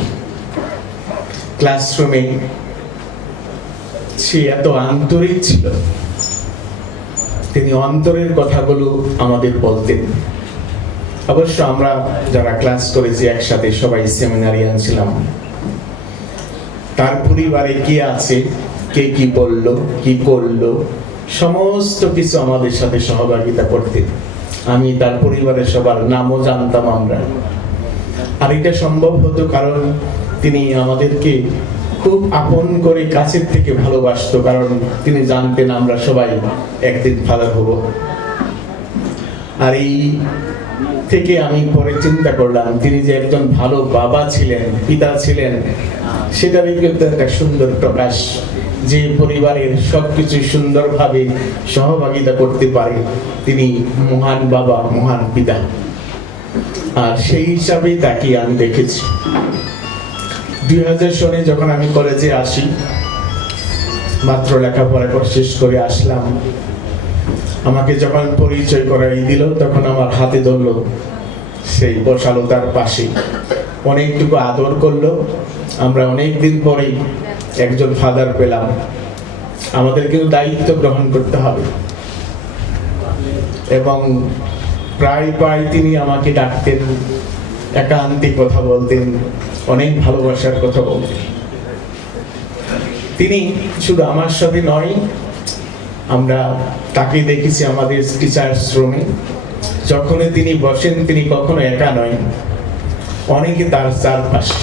ক্লাসরুমে সে এত আন্তরিক ছিল, তিনি অন্তরের কথাগুলো আমাদের বলতেন। অবশ্য আমরা যারা ক্লাস করেছি একসাথে সবাই সেমিনারিয়ান ছিলাম। তার পরিবারে কে আছে, কে কি বললো, কি করলো, সমস্ত কিছু আমাদের সাথে সহযোগিতা করতেন। আমি তার পরিবারের সবার নামও জানতাম আমরা। আর এটা সম্ভব হতো কারণ তিনি আমাদেরকে খুব আপন করে কাছের থেকে ভালোবাসতো, কারণ তিনি জানতেন আমরা সবাই একদিন ফাদার হব। আর এই থেকে আমি পরে চিন্তা করলাম তিনি যে একজন ভালো বাবা ছিলেন, পিতা ছিলেন, সেটারই কিন্তু একটা সুন্দর প্রকাশ। যে পরিবারের সবকিছু সুন্দরভাবে সহভাগিতা করতে পারে তিনি মহান বাবা, মহান পিতা। আর সেই হিসাবেই তাকে আমি দেখেছি। 2000 সনে যখন আমি কলেজে আসি, মাত্র লেখাপড়া শেষ করে আসলাম, আমাকে যখন পরিচয় করাই দিল তখন আমার হাতে ধরলো, সেই বসালো তার পাশে, অনেকটুকু আদর করলো। আমরা অনেকদিন পরেই একজন ফাদার পেলাম। আমাদের কিন্তু দায়িত্ব গ্রহণ করতে হবে, এবং প্রায় প্রায় তিনি আমাকে ডাকতেন, একান্তে কথা বলতেন, অনেক ভালোবাসার কথা বলতেন। তিনি শুধু আমার সাথে নয়, আমরা তাকে দেখেছি আমাদের টিচার্স রুমে, যখনই তিনি বসেন তিনি কখনো একা নয়, অনেকে তার চারপাশে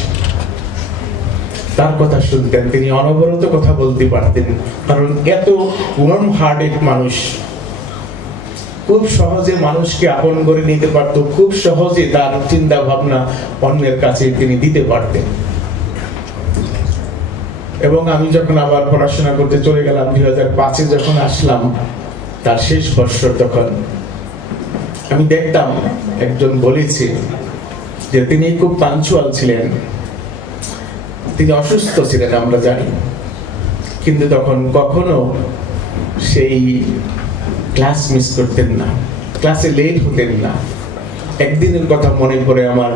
তার কথা শুনতেন। তিনি অনবরত কথা বলতে পারতেন, কারণ এত ওয়ার্ম হার্টেড মানুষ, খুব সহজে মানুষকে আপন করে নিতে পারতো, খুব সহজে তার চিন্তা ভাবনা অন্যের কাছে তিনি দিতে পারতেন। এবং আমি যখন আবার পড়াশোনা করতে চলে গেলাম, 2005-এ যখন আসলাম, তার শেষ বৎসর, তখন আমি দেখতাম, একজন বলেছে যে তিনি খুব পাঞ্চুয়াল ছিলেন। তিনি অসুস্থ ছিলেন আমরা জানি, কিন্তু তখন কখনো সেই ক্লাস মিস করতেন না, ক্লাসে লেট হতেন না। একদিনের কথা মনে পড়ে আমার,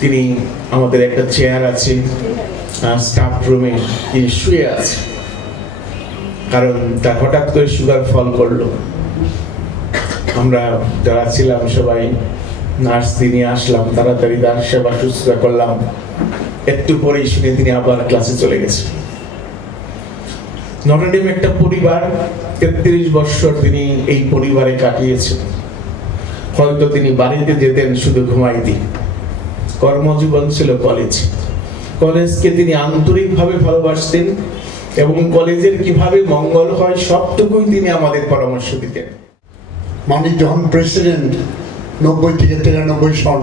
তিনি আমাদের একটা চেয়ার আছে স্টাফ রুমে, তিনি শুয়ে আছে, কারণ তার হঠাৎ করে সুগার ফল করলো। আমরা যারা ছিলাম সবাই নার্স নিয়ে আসলাম, তাড়াতাড়ি তার সেবা শুশ্রূষা করলাম। একটু পরেই শুনে তিনি আবার ক্লাসে চলে গেছেন। নটরডেম একটা পরিবার, 33 বছর তিনি এই পরিবারে কাটিয়েছেন। হয়তো তিনি বাড়িতে যেতেন শুধু ঘুমাইতে। কর্মজীবন ছিল কলেজকে তিনি আন্তরিকভাবে ভালোবাসতেন, এবং কলেজের কিভাবে মঙ্গল হয় সবটুকুই তিনি আমাদের পরামর্শ দিতেন। মানিক যখন প্রেসিডেন্ট 90 থেকে 93 সন,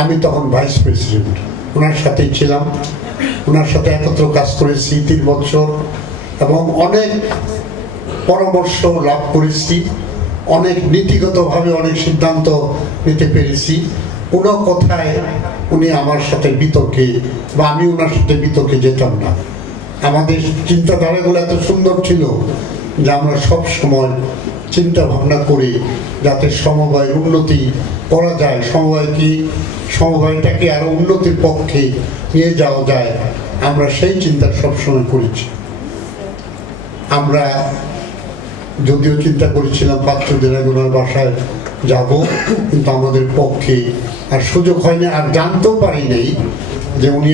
আমি তখন ভাইস প্রেসিডেন্ট। ওনার সাথেই ছিলাম, ওনার সাথে একত্র কাজ করেছি 3 বছর, এবং অনেক পরামর্শ লাভ করেছি, অনেক নীতিগতভাবে অনেক সিদ্ধান্ত নিতে পেরেছি। কোনো কথায় উনি আমার সাথে বিতর্কে বা আমি ওনার সাথে বিতর্কে যেতাম না। আমাদের চিন্তাধারাগুলো এত সুন্দর ছিল যে আমরা সব সময় চিন্তা ভাবনা করে যাতে সমবায়ের উন্নতি করা যায়, সমবায়টাকে আরো উন্নতির পক্ষে নিয়ে যাওয়া যায়, আমরা সেই চিন্তা সবসময় করেছি। আমরা যদিও চিন্তা করেছিলাম পাত্রদের ওনার বাসায় যাব, কিন্তু আমাদের পক্ষে আর সুযোগ হয়নি, আর জানতেও পারি নাই যে উনি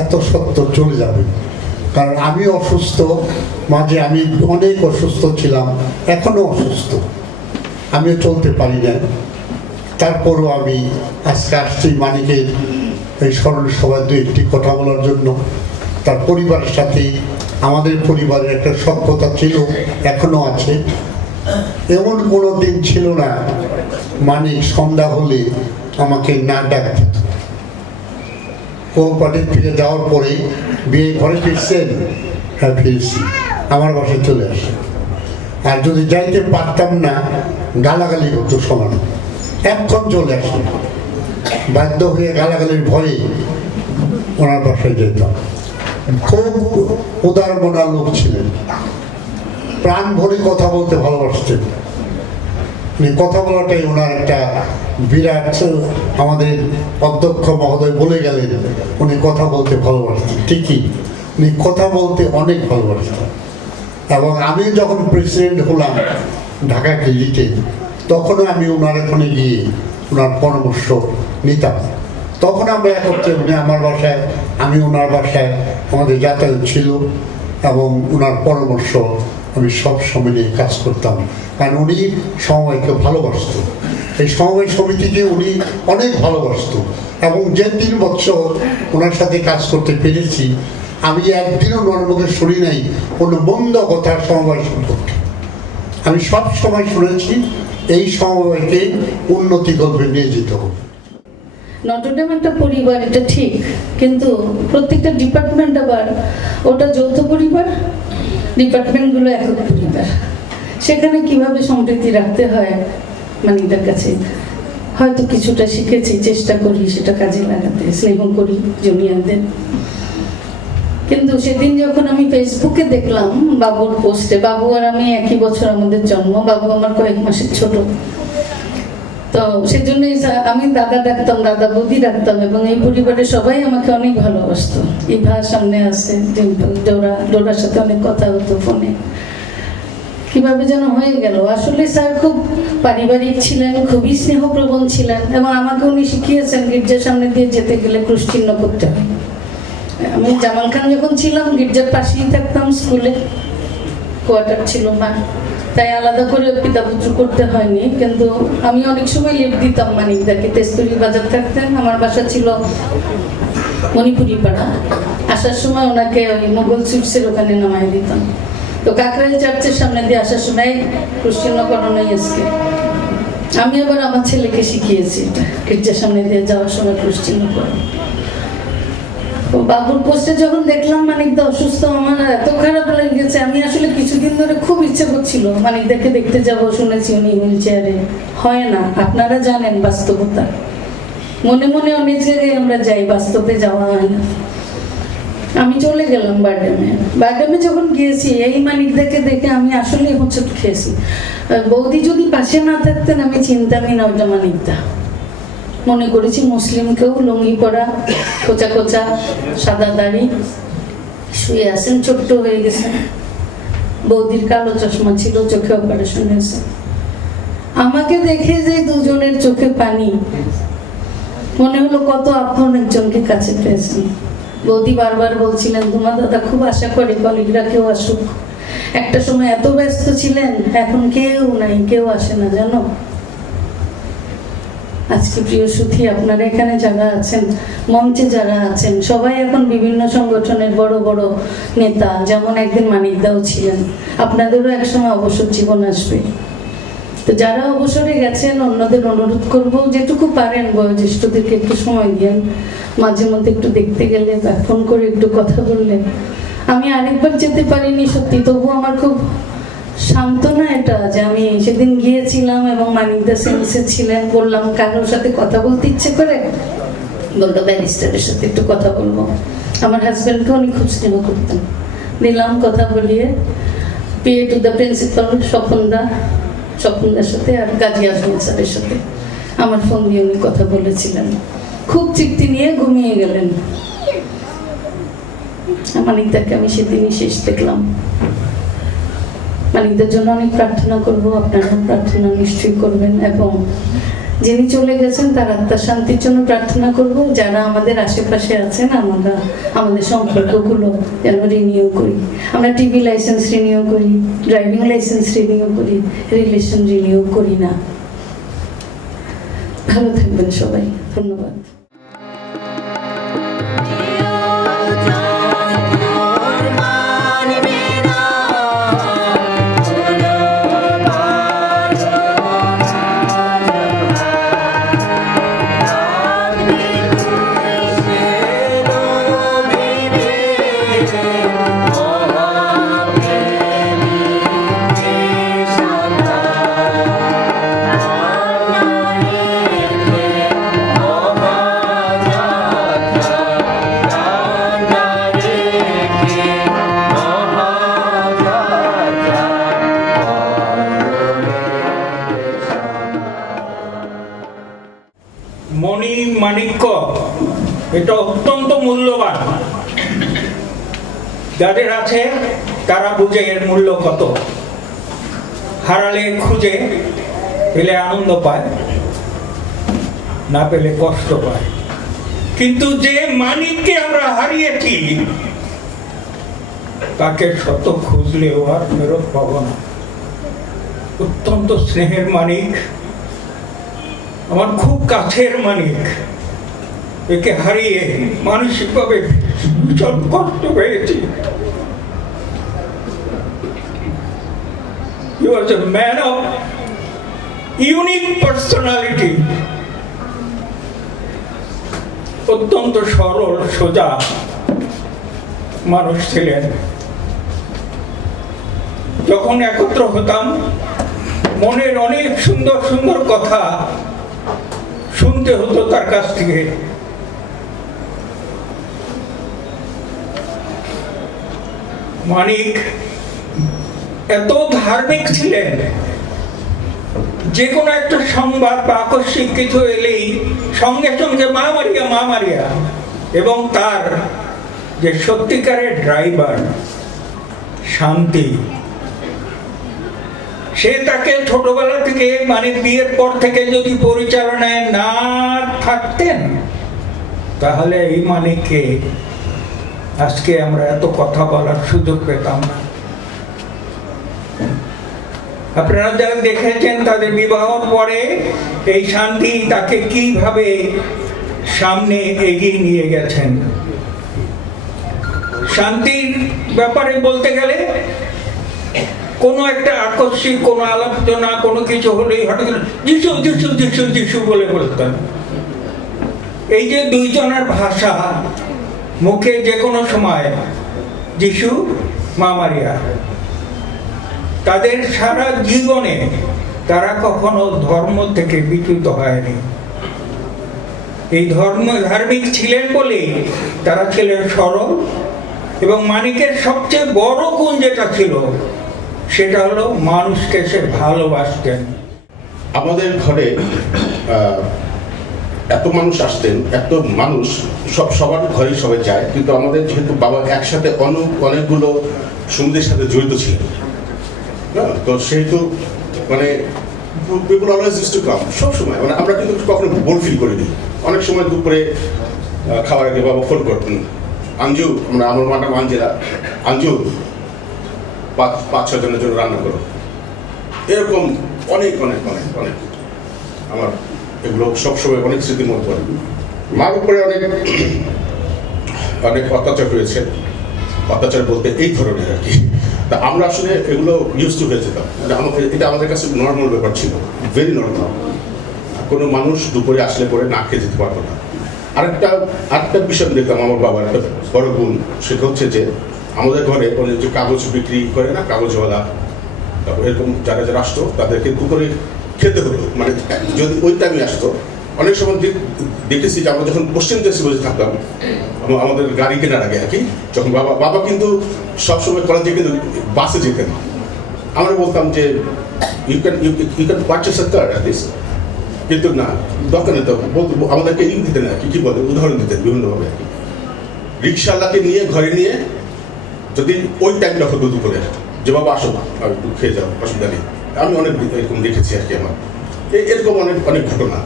এত সত্য চলে যাবেন। কারণ আমি অসুস্থ, মাঝে আমি অনেক অসুস্থ ছিলাম, এখনো অসুস্থ, আমিও চলতে পারি না। তারপরও আমি আজকে আসছি মানিকের এই স্মরণ সভায় 2-1টি কথা বলার জন্য। তার পরিবারের সাথে আমাদের পরিবারের একটা সখ্যতা ছিল, এখনো আছে। এমন কোনো দিন ছিল না মানিক সন্ধ্যা হলে আমাকে না ডাক দিত। কোপারেটিভ থেকে যাওয়ার পরে বিয়ে ঘরে ফিরছেন, হ্যাঁ ফিরছি, আমার বাসায় চলে আসে। আর যদি যাইতে পারতাম না, গালাগালি হতো সমান, এক্ষণ চলে আসে। বাধ্য হয়ে গালাগালির ভয়ে ওনার বাসায় যেতাম। খুব উদার মনা লোক ছিলেন, প্রাণ ভরে কথা বলতে ভালোবাসতেন। কথা বলাটাই ওনার একটা বিরাট, আমাদের অধ্যক্ষ মহোদয় বলে গেলেন উনি কথা বলতে ভালোবাসতেন। ঠিকই, উনি কথা বলতে অনেক ভালোবাসতেন। এবং আমি যখন প্রেসিডেন্ট হলাম ঢাকা ক্লিনিকে, তখনও আমি ওনার এখানে গিয়ে ওনার পরামর্শ নিতাম। তখন আমরা একত্রে, উনি আমার বাসায়, আমি ওনার বাসায়, আমাদের যাতায়াত ছিল এবং ওনার পরামর্শ আমি সব সময় নিয়ে কাজ করতাম। কারণ উনি সময়কে ভালোবাসত, এই সমবায় সমিতিকে উনি অনেক ভালোবাসত। এবং যে 3 বছর ওনার সাথে কাজ করতে পেরেছি, আমি একদিনও ওনার মুখে শুনি নাই কোনো মন্দ কথা সমবায় সম্পর্কে। আমি সব সময় শুনেছি এই সমবায়কে উন্নতি করবে, নিয়ে যেতে হবে। নটরডেম একটা পরিবার, এটা ঠিক, কিন্তু প্রত্যেকটা ডিপার্টমেন্ট আবার ওটা যৌথ পরিবার, ডিপার্টমেন্টগুলো একক পরিবার। সেখানে কিভাবে সম্প্রীতি রাখতে হয় মানিকদার কাছে হয়তো কিছুটা শিখেছি, চেষ্টা করি সেটা কাজে লাগাতে, স্নেহ করি জুনিয়রদের। কিন্তু সেদিন যখন আমি ফেসবুকে দেখলাম বাবুর পোস্টে, বাবু আর আমি একই বছর আমাদের জন্ম, বাবু আমার কয়েক মাসের ছোট, তো সেজন্যই আমি দাদা ডাকতাম, দাদা বৌদি ডাকতাম। এবং এই পরিবারের সবাই আমাকে অনেক ভালোবাসতো। ইভা সামনে আছে, ডোরার সাথে অনেক কথা হতো ফোনে। কিভাবে যেন হয়ে গেল। আসলে স্যার খুব পারিবারিক ছিলেন, খুবই স্নেহপ্রবণ ছিলেন। এবং আমাকে উনি শিখিয়েছেন গির্জার সামনে দিয়ে যেতে গেলে ক্রুশ চিহ্ন করতে হয়। আমি জামাল খান যখন ছিলাম গির্জার পাশেই থাকতাম, স্কুলে কোয়ার্টার ছিল না, তাই আলাদা করে পিতাপুত্র করতে হয়নি। কিন্তু আমি অনেক সময় লিফট দিতাম মানিকদাকে, তেস্তুরি বাজার থাকতেন, আমার বাসা ছিল মণিপুরি পাড়া। আসার সময় ওনাকে ওই মোগল সুইটসের ওখানে নামাই দিতাম। তো কাকরাইল চার্চের সামনে দিয়ে আসার সময় ক্রিশ্চিয়ান করানো আজকে আমি আবার আমার ছেলেকে শিখিয়েছি এটা, গির্জার সামনে দিয়ে যাওয়ার সময় ক্রিশ্চিয়ান করা। বাবুর পোস্টে যখন দেখলাম মানিকদা অসুস্থ, আমার এত খারাপ লেগেছে। আমি আসলে কিছুদিন ধরে খুব ইচ্ছে করছিল মানিকদাকে দেখতে যাব, শুনেছি উনি হুইল চেয়ারে। হয় না, আপনারা জানেন বাস্তবতা। মনে মনে অনেক জায়গায় আমরা যাই, বাস্তবে যাওয়া হয় না। আমি চলে গেলাম বারডেমে যখন গিয়েছি এই মানিকদাকে দেখে আমি আসলে হোঁচট খেয়েছি। বৌদি যদি পাশে না থাকতেন আমি চিন্তামই না ওইটা মানিকদা। মনে করেছি মুসলিম কেউ, লুঙ্গি পরা, কোচা কোচা সাদা দাড়ি, শুয়ে আছেন, ছোট্ট হয়ে গেছেন। বৌদির কালো চশমা ছিল, চোখে অপারেশন হয়েছে। আমাকে দেখে যে দুজনের চোখে পানি, মনে হলো কত আপন একজনকে কাছে পেয়েছেন। বৌদি বারবার বলছিলেন তোমার দাদা খুব আশা করে কলিগরা কেউ আসুক। একটা সময় এত ব্যস্ত ছিলেন, এখন কেউ নাই, কেউ আসে না জানো। আজকে প্রিয় সুধী, আপনারা এখানে যারা আছেন, মঞ্চে যারা আছেন, সবাই এখন বিভিন্ন সংগঠনের বড় বড় নেতা। যেমন একদিন মানিকদাও ছিলেন, আপনাদেরও একসময় অবসর জীবন আসবে। তো যারা অবসরে গেছেন অন্যদের অনুরোধ করবো যেটুকু পারেন বয়োজ্যেষ্ঠদেরকে একটু সময় দিন, মাঝে মধ্যে একটু দেখতে গেলে বা ফোন করে একটু কথা বললেন। আমি আরেকবার যেতে পারিনি সত্যি, তবু আমার খুব সান্ত্বনা এটা যে আমি সেদিন গিয়েছিলাম এবং মানিকদা সেন্সে ছিলেন। বললাম কারোর সাথে কথা বলতে ইচ্ছে করে, বললো ব্যারিস্টারের সাথে একটু কথা বলবো। আমার হাজব্যান্ডকে উনি খুব স্নেহ করতেন। দিলাম কথা বলিয়ে, পিএ টু দ্য প্রিন্সিপাল স্বপনদার সাথে আর গাজী আজমল স্যারের সাথে আমার ফোন দিয়ে উনি কথা বলেছিলেন। খুব তৃপ্তি নিয়ে ঘুমিয়ে গেলেন। মানিকদাকে আমি সেদিনই শেষ দেখলাম। মানিকদের জন্য অনেক প্রার্থনা করব, আপনারা প্রার্থনা নিশ্চয়ই করবেন। এবং যিনি চলে গেছেন তার আত্মার শান্তির জন্য প্রার্থনা করব। যারা আমাদের আশেপাশে আছেন, আমরা আমাদের সম্পর্কগুলো যেন রিনিউ করি। আমরা টিভি লাইসেন্স রিনিউ করি, ড্রাইভিং লাইসেন্স রিনিউ করি, রিলেশন রিনিউ করি না। ভালো থাকবেন সবাই, ধন্যবাদ। অত্যন্ত মূল্যবান। যাদের আছে তারা বুঝে এর মূল্য কত। হারালে খুঁজে, পেলে আনন্দ পায়, না পেলে কষ্ট পায়। কিন্তু যে মানিককে আমরা হারিয়েছি তাকে শত খুঁজলেও আর ফেরত পাবো না। অত্যন্ত স্নেহের মানিক, আমার খুব কাছের মানিক। একে হারিয়ে মানসিকভাবে ভীষণ কষ্ট পেয়েছি। He was a man of unique personality. অত্যন্ত সরল সোজা মানুষ ছিলেন। যখন একত্র হতাম, মনের অনেক সুন্দর সুন্দর কথা শুনতে হতো তার কাছ থেকে। মানিক এত ধার্মিক ছিলেন, যে কোনো একটা সংবাদ বা আকস্মিক কিছু এলেই সঙ্গে সঙ্গে মা মারিয়া মা মারিয়া। এবং তার যে সত্যিকারের ড্রাইভার শান্তি, সে তাকে ছোটবেলা থেকে মানে বিয়ের পর থেকে যদি পরিচালনায় না থাকতেন তাহলে এই মানিককে আজকে আমরা এত কথা বলার সুযোগ পেতাম না। আপনারা যারা দেখেছেন তাদের বিবাহর পরে এই শান্তি তাকে কিভাবে সামনে এগিয়ে নিয়ে গেছেন। শান্তির ব্যাপারে বলতে গেলে কোনো একটা আকস্মিক কোনো আলোচনা কোনো কিছু হলেই হঠাৎ যিশু যিশু যিশু যিশু বলে বলতেন। এই যে দুইজনের ভাষা, মুখে যে কোনো সময় যিশু মা মারিয়া। তাদের সারা জীবনে তারা কখনো ধর্ম থেকে বিচ্যুত হয়নি। এই ধার্মিক ছিলেন বলে তারা ছিলেন সরল। এবং মানিকের সবচেয়ে বড় গুণ যেটা ছিল সেটা হলো মানুষকে সে ভালোবাসতেন। আমাদের ঘরে এত মানুষ আসতেন, এত মানুষ সবার ঘরে সবাই যায়, কিন্তু আমাদের যেহেতু বাবা একসাথে অনেকগুলো সমিতির সাথে জড়িত ছিলেন, তো সেহেতু মানে people always used to come, সবসময়। মানে আমরা কিন্তু কখনো বোর ফিল করিনি। অনেক সময় দুপুরে খাওয়ার আগে বাবা ফোন করতেন, আঞ্জু, আমার মাটা আঞ্জেরা, আঞ্জু 5-6 জনের জন্য রান্না করো। এরকম অনেক অনেক অনেক অনেক আমার এগুলো সবসময় অনেক স্মৃতির মধ্যে পড়ে। মার উপরে অনেক অনেক অত্যাচার হয়েছে। অত্যাচার বলতে এই ধরনের আর কি। তা আমরা আসলে এগুলো ইউজ টু হয়ে যেতাম। এটা আমাদের কাছে নর্মাল ব্যাপার ছিল, ভেরি নর্মাল। কোনো মানুষ দুপুরে আসলে পরে না খেয়ে যেতে পারতো না। আরেকটা বিষয় দেখতাম আমার বাবার একটা বড় গুণ, সেটা হচ্ছে যে আমাদের ঘরে যে কাগজ বিক্রি করে না, কাগজওয়ালা, তারপর এরকম যারা যারা আসতো তাদেরকে দুপুরে খেতে হতো। মানে যদি ওই টাইমে আসতো, অনেক সময় দেখেছি যে আমরা যখন পশ্চিম দেশে বসে থাকতাম আমাদের গাড়ি কেনার আগে আর কি, যখন বাবা কিন্তু সবসময় কলেজে কিন্তু বাসে যেতেন। আমরা বলতাম যে you can purchase a car at least, কিন্তু না, দরকার নেই। তো আমাদেরকে দিতেন আর কি বলে, উদাহরণ দিতেন বিভিন্নভাবে আর কি। রিক্সাওয়ালাকে নিয়ে ঘরে নিয়ে যদি ওই টাইমটা হতো দুপুরে, যে বাবা আসো একটু খেয়ে যাও, অসুবিধা নেই। আমি অনেক এরকম দেখেছি আর কি। আমার এরকম অনেক অনেক ঘটনা।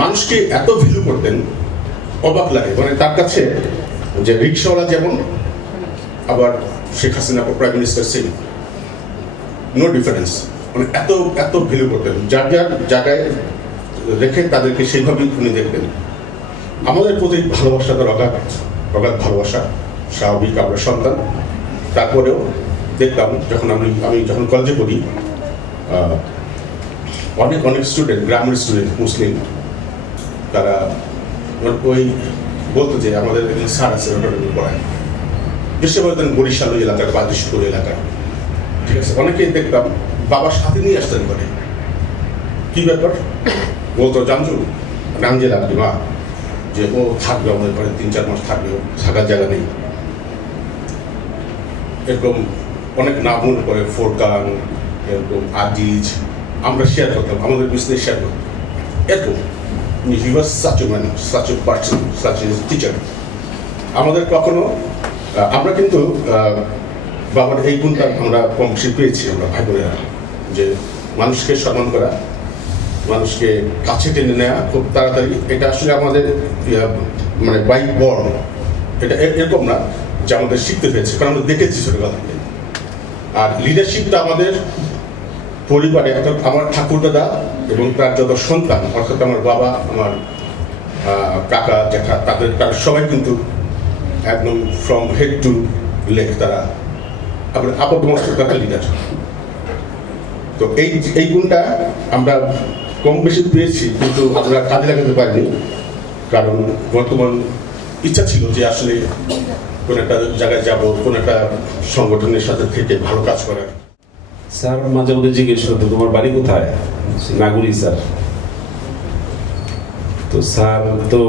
মানুষকে এত ভ্যালু করতেন, অবাক লাগে। মানে তার কাছে যে রিক্সাওয়ালা যেমন, আবার Sheikh Hasina prime minister same, no difference. মানে এত এত ভ্যালু করতেন, যার যার জায়গায় রেখে তাদেরকে সেইভাবেই উনি দেখতেন। আমাদের প্রতি ভালোবাসাটা অগাধ অগাধ ভালোবাসা, স্বাভাবিক, আমরা সন্তান। তারপরেও দেখতাম যখন আমি যখন কলেজে পড়ি, অনেক অনেক স্টুডেন্ট, গ্রামের স্টুডেন্ট, মুসলিম, তারা ওই বলতো যে আমাদের স্যার আছে ওটা পড়ায়, বিশেষভাবে বরিশাল এলাকার বা দিশপুর এলাকার, ঠিক আছে। অনেকেই দেখতাম বাবার সাথে নিয়ে আসতেন করে। কি ব্যাপার বলতো, জানজু রাঞ্জেলা আর কি মা, যে ও থাকবে আমাদের ঘরে 3-4 মাস থাকবে, থাকার জায়গা নেই। এরকম অনেক নাম মনে করে, ফোরকান, এরকম আজিজ, আমরা শেয়ার করতাম, আমাদের বিজনেস শেয়ার করতাম। এরকম he was such a man, such a person, such a teacher. আমাদের কখনো আমরা কিন্তু বাবার এই গুণটা আমরা কম বেশি পেয়েছি আমরা ভাই বোনেরা, যে মানুষকে সম্মান করা, মানুষকে কাছে টেনে নেওয়া খুব তাড়াতাড়ি। এটা আসলে আমাদের মানে বাই বর্ন, এটা এরকম না যে আমাদের শিখতে হয়েছে, কারণ আমরা দেখেছি ছোটবেলা থেকে। আর লিডারশিপটা আমাদের পরিবারে, অর্থাৎ আমার ঠাকুরদাদা এবং তার যত সন্তান, অর্থাৎ আমার বাবা, আমার কাকা জ্যাঠা, তারা সবাই কিন্তু একদম ফ্রম হেড টু লেগ তারা আপাতমস্তক লিডার। তো এই গুণটা আমরা কম বেশি পেয়েছি, কিন্তু আমরা কাজে লাগাতে পারিনি, কারণ বর্তমান ইচ্ছা ছিল যে আসলে কোন একটা জায়গায় যাব, কোন একটা সংগঠনের সাথে থেকে ভালো কাজ করার। স্যার মাঝে মধ্যে জিজ্ঞেস করতো তোমার বাড়ি কোথায়, নাগুরি স্যার। তো স্যার তো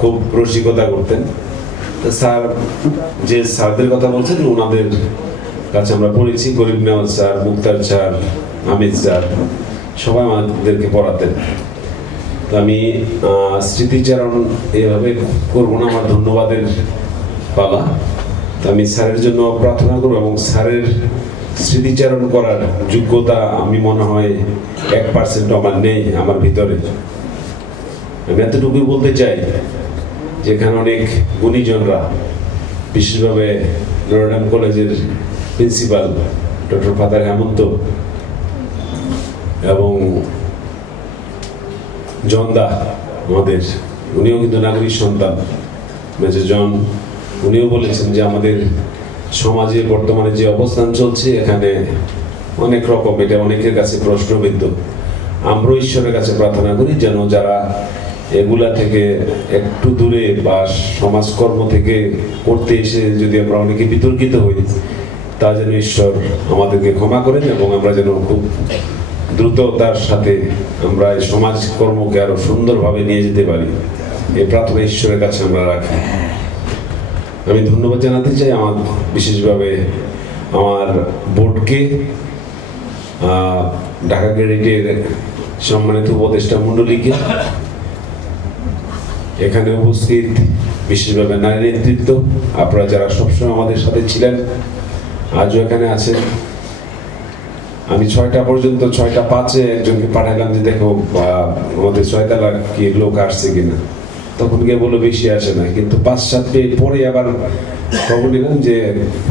খুব রসিকতা করতেন। স্যার যে স্যারদের কথা বলছেন ওনাদের কাছে আমরা পড়েছি, গরিব নেওয়াজ স্যার, মুক্তার স্যার, আমিদ স্যার, সবাই আমাদেরকে পড়াতেন। তো আমি স্মৃতিচারণ এভাবে করবো না, আমার ধন্যবাদের পালা। তো আমি স্যারের জন্য প্রার্থনা করবো, এবং স্যারের স্মৃতিচারণ করার যোগ্যতা আমি মনে হয় 1% আমার নেই আমার ভিতরে। আমি এতটুকুই বলতে চাই, যেখানে অনেক গুণীজনরা, বিশেষভাবে নটরডেম কলেজের প্রিন্সিপাল ডক্টর ফাদার হেমন্ত এবং জনদা আমাদের, উনিও কিন্তু নাগরিক সন্তান, মেজর জন, উনিও বলেছেন যে আমাদের সমাজে বর্তমানে যে অবস্থান চলছে এখানে অনেক রকম, এটা অনেকের কাছে প্রশ্নবিদ্ধ। আমরা ঈশ্বরের কাছে প্রার্থনা করি যেন যারা এগুলা থেকে একটু দূরে বা সমাজকর্ম থেকে করতে এসে যদি আমরা অনেকে বিতর্কিত হই, তা যেন ঈশ্বর আমাদেরকে ক্ষমা করেন, এবং আমরা যেন খুব দ্রুততার সাথে আমরা এই সমাজকর্মকে আরো সুন্দরভাবে নিয়ে যেতে পারি, এই প্রার্থনা ঈশ্বরের কাছে আমরা রাখি। আমি ধন্যবাদ জানাতে চাই আমার বিশেষভাবে আমার বোর্ডকে, ঢাকা ক্রেডিটের সম্মানিত উপদেষ্টা মণ্ডলীকে, এখানে উপস্থিত বিশেষভাবে নারী নেতৃত্ব, আপনারা যারা সবসময় আমাদের সাথে ছিলেন, আজও এখানে আছেন। আমি 6টা পর্যন্ত 6:05 একজনকে পাঠালাম যে দেখো আমাদের 6 তলা কি লোক আসছে কিনা, তখন গিয়ে বললো বেশি আসে না, কিন্তু 5-7 মিনিট পরে আবার খবর নিলাম যে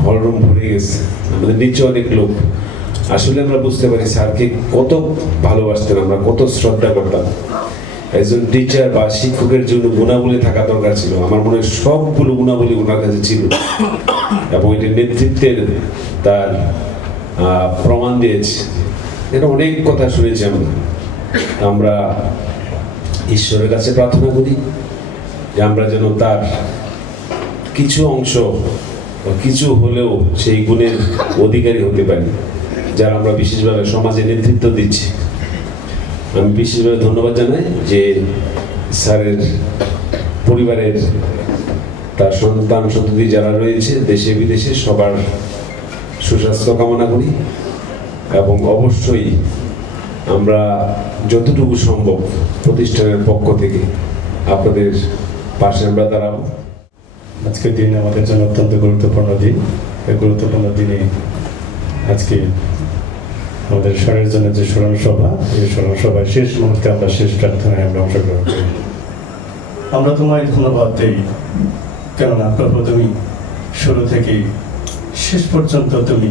হলরুম ভরে গেছে, আমাদের নিচে অনেক লোক। আসলে আমরা বুঝতে পারি স্যারকে কত ভালোবাসতেন, আমরা কত শ্রদ্ধা করতাম। একজন টিচার বা শিক্ষকের জন্য গুণাবলী থাকা দরকার ছিল, আমার মনে হয় সবগুলো গুণাবলী ওনার কাছে ছিল, এবং এটি নেতৃত্বের তার প্রমাণ দিয়েছে। এটা অনেক কথা শুনেছি আমরা ঈশ্বরের কাছে প্রার্থনা করি যে আমরা যেন তার কিছু অংশ কিছু হলেও সেই গুণের অধিকারী হতে পারি, যারা আমরা বিশেষভাবে সমাজে নেতৃত্ব দিচ্ছি। আমি বিশেষভাবে ধন্যবাদ জানাই যে স্যারের পরিবারের তার সন্তান সন্ততি যারা রয়েছে দেশে বিদেশে সবার সুস্বাস্থ্য কামনা করি, এবং অবশ্যই আমরা যতটুকু সম্ভব প্রতিষ্ঠানের পক্ষ থেকে আপনাদের পাশে আমরা দাঁড়াবো। আজকের দিন আমাদের জন্য অত্যন্ত গুরুত্বপূর্ণ দিন। এই গুরুত্বপূর্ণ দিনে আজকে আমাদের স্মরণের জন্য যে স্মরণ সভা, এই স্মরণ সভায় শেষ মুহূর্তে আমরা শেষ প্রার্থনায় আমরা অংশগ্রহণ করি। আমরা তোমায় ধন্যবাদ দিই, কেননা প্রভু তুমি শুরু থেকে শেষ পর্যন্ত তুমি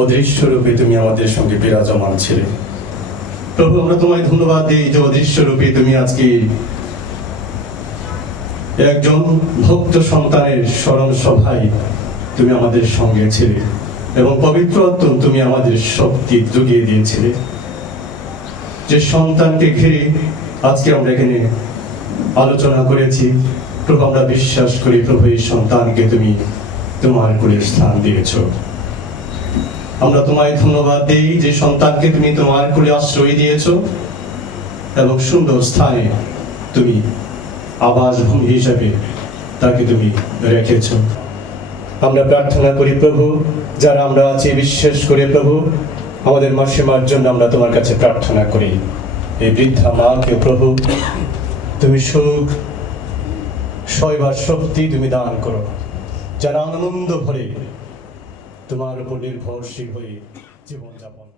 অদৃশ্য রূপে তুমি আমাদের সঙ্গে বিরাজমান ছিলে। প্রভু আমরা তোমায় ধন্যবাদ দিই যে অদৃশ্য রূপে তুমি আজকে একজন ভক্ত সন্তানের স্মরণ সভায় তুমি আমাদের সঙ্গে ছিলে, এবং পবিত্র আত্মা তুমি আমাদের শক্তি জুগিয়ে দিয়েছিলে। যে সন্তানকে ঘিরে আজকে আমরা এখানে আলোচনা করেছি, প্রভু আমরা বিশ্বাস করি প্রভু এই সন্তানকে তুমি তোমার কোলে স্থান দিয়েছ। আমরা তোমায় ধন্যবাদ দিই যে সন্তানকে তুমি তোমার কোলে আশ্রয় দিয়েছ, এবং সুন্দর স্থানে তুমি আবাসভূমি হিসাবে তাকে তুমি রেখেছ। আমরা প্রার্থনা করি প্রভু, যারা আমরা আছি বিশেষ করে প্রভু আমাদের মাসিমার জন্য আমরা তোমার কাছে প্রার্থনা করি। এই বৃদ্ধা মাকে প্রভু তুমি সুখ সইবার শক্তি তুমি দান করো, যারা আনন্দ ভরে তোমার উপর নির্ভরশীল হয়ে জীবনযাপন